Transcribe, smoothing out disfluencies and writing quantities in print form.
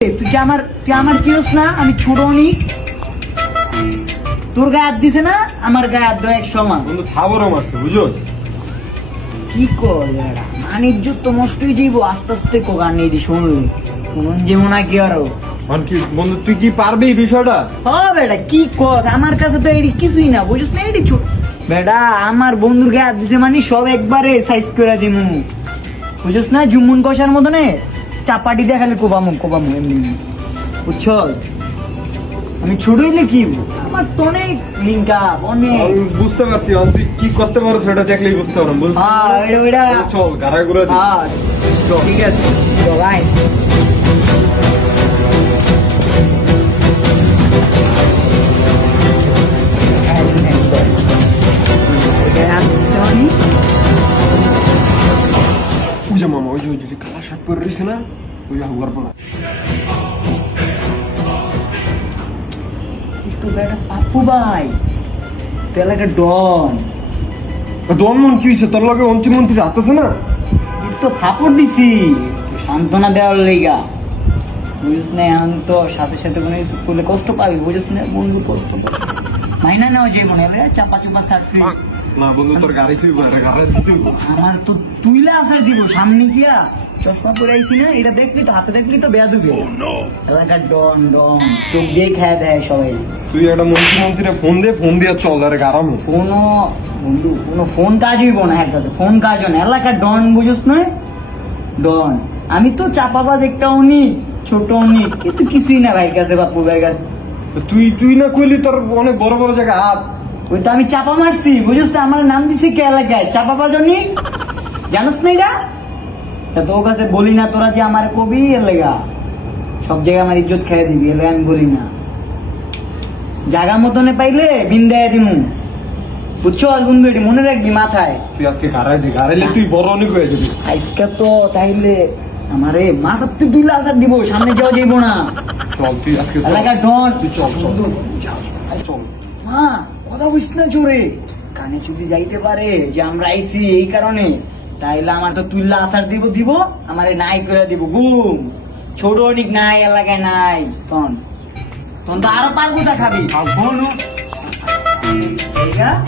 তুই আমার চিনস না? আমি ছোট অনেক, তোর গায়ে হাত দিছে না, আমার গায়ে হাত দেয় এক সমান। বন্ধু থাবরও মারছে বুঝোস কি কর বাণিজ্য তো নষ্টই যাইব আস্তে আস্তে। গান এটি শুনলে শুনুন যেমন কি আরো কি বন্ধু তুই কি পারবি এই বিষয়টা? হ্যাঁ বেটা কি কথা, আমার কাছে তো এটি কিছুই না, বুঝছ না? এটি বেটা আমার বন্ধুর গায়ে হাত দিছে মানে সব একবারে সাইজ করে দিমু, বুঝছ না? জুমুন কষার মতনে চাপাটি দেখালে কোবামু এমনি, বুঝছ? আমি ছোট হইলে কি আমার তো অনেক লিঙ্ক আপ অনেক। বুঝতে পারছি তুই কি করতে পারো সেটা দেখলেই বুঝতে পারলাম। চল গাড়া ঘুরে ঠিক আছে ভাই। পূজা মামা ওই যে কালা শার্ট পরে রয়েছে না, ওই হুয়ার পড়া তো বেটা পাপ্পু ভাই তো এলাকার ডন। ডন মন কি হয়েছে তোর লগে? মন্ত্রী রাত আছে না, তো ফাপড় দিছি সান্ত্বনা দেওয়ার লেগা, বুঝিস না? এখন তো সাথে সাথে কোনো কিছু করলে কষ্ট পাবি, বুঝিস না? বন্ধু কষ্ট মাইনা নেওয়া যাই মনে হবে। চাপা চুপা ছাড়ছি না বন্ধু তোর গাড়ি তুই আমার তো তুইলা আসার দিব সামনে গিয়া চশমা পরে আইছি না, এটা দেখলি তো হাতে দেখলি তো বেয়া দুবে এলাকার ডন ডন চোখ দিয়ে খেয়ে দেয় সবাই। তুই একটা মন্ত্রী ফোন দিয়ে চল আরে গারামো কোনো বন্ধু কোনো ফোন কাজ হইব না, এক কাছে ফোন কাজ হয় না। এলাকার ডন বুঝিস না? ডন আমি তো চাপাবাজ একটা অনেক ছোট অনেক, কিন্তু কিছুই না ভাইয়ের কাছে বাপু ভাইয়ের কাছে। তুই না কইলি তোর অনেক বড় বড় জায়গায় হাত, ওই তো আমি চাপা মারছি, বুঝিস তো? আমার নাম দিছি কে এলাকায় চাপাবাজ অনেক, জানোস না? এটা তোর কাছে বলি না তোরা যে আমার কবি এলাকা সব জায়গায় আমার ইজ্জত খেয়ে দিবি, এলে আমি বলি না। জায়গা মতনে পাইলে বিন্দায় দিমু, বুঝছো বন্ধু? এটি মনে রাখবি মাথায়। তুই আজকে গাড়াইলে তুই বড় অনেক হয়ে যাবি আজকে তো তাইলে আমারে মাথার তুই 2 লাখ দিব, সামনে যাওয়া যাইব না। চল তুই আজকে এলাকার ডন তুই চল চল মা কথা বুঝছ না জোরে কানে যদি যাইতে পারে যে আমরা আইছি এই কারণে, তাইলে আমার তো 2 লাখ দিব আমারে নাই করে দিব গুম। ছোট অনেক নাই এলাকায় নাই, তখন তো আরো 5 গুতা খাবি। ঠিক আছে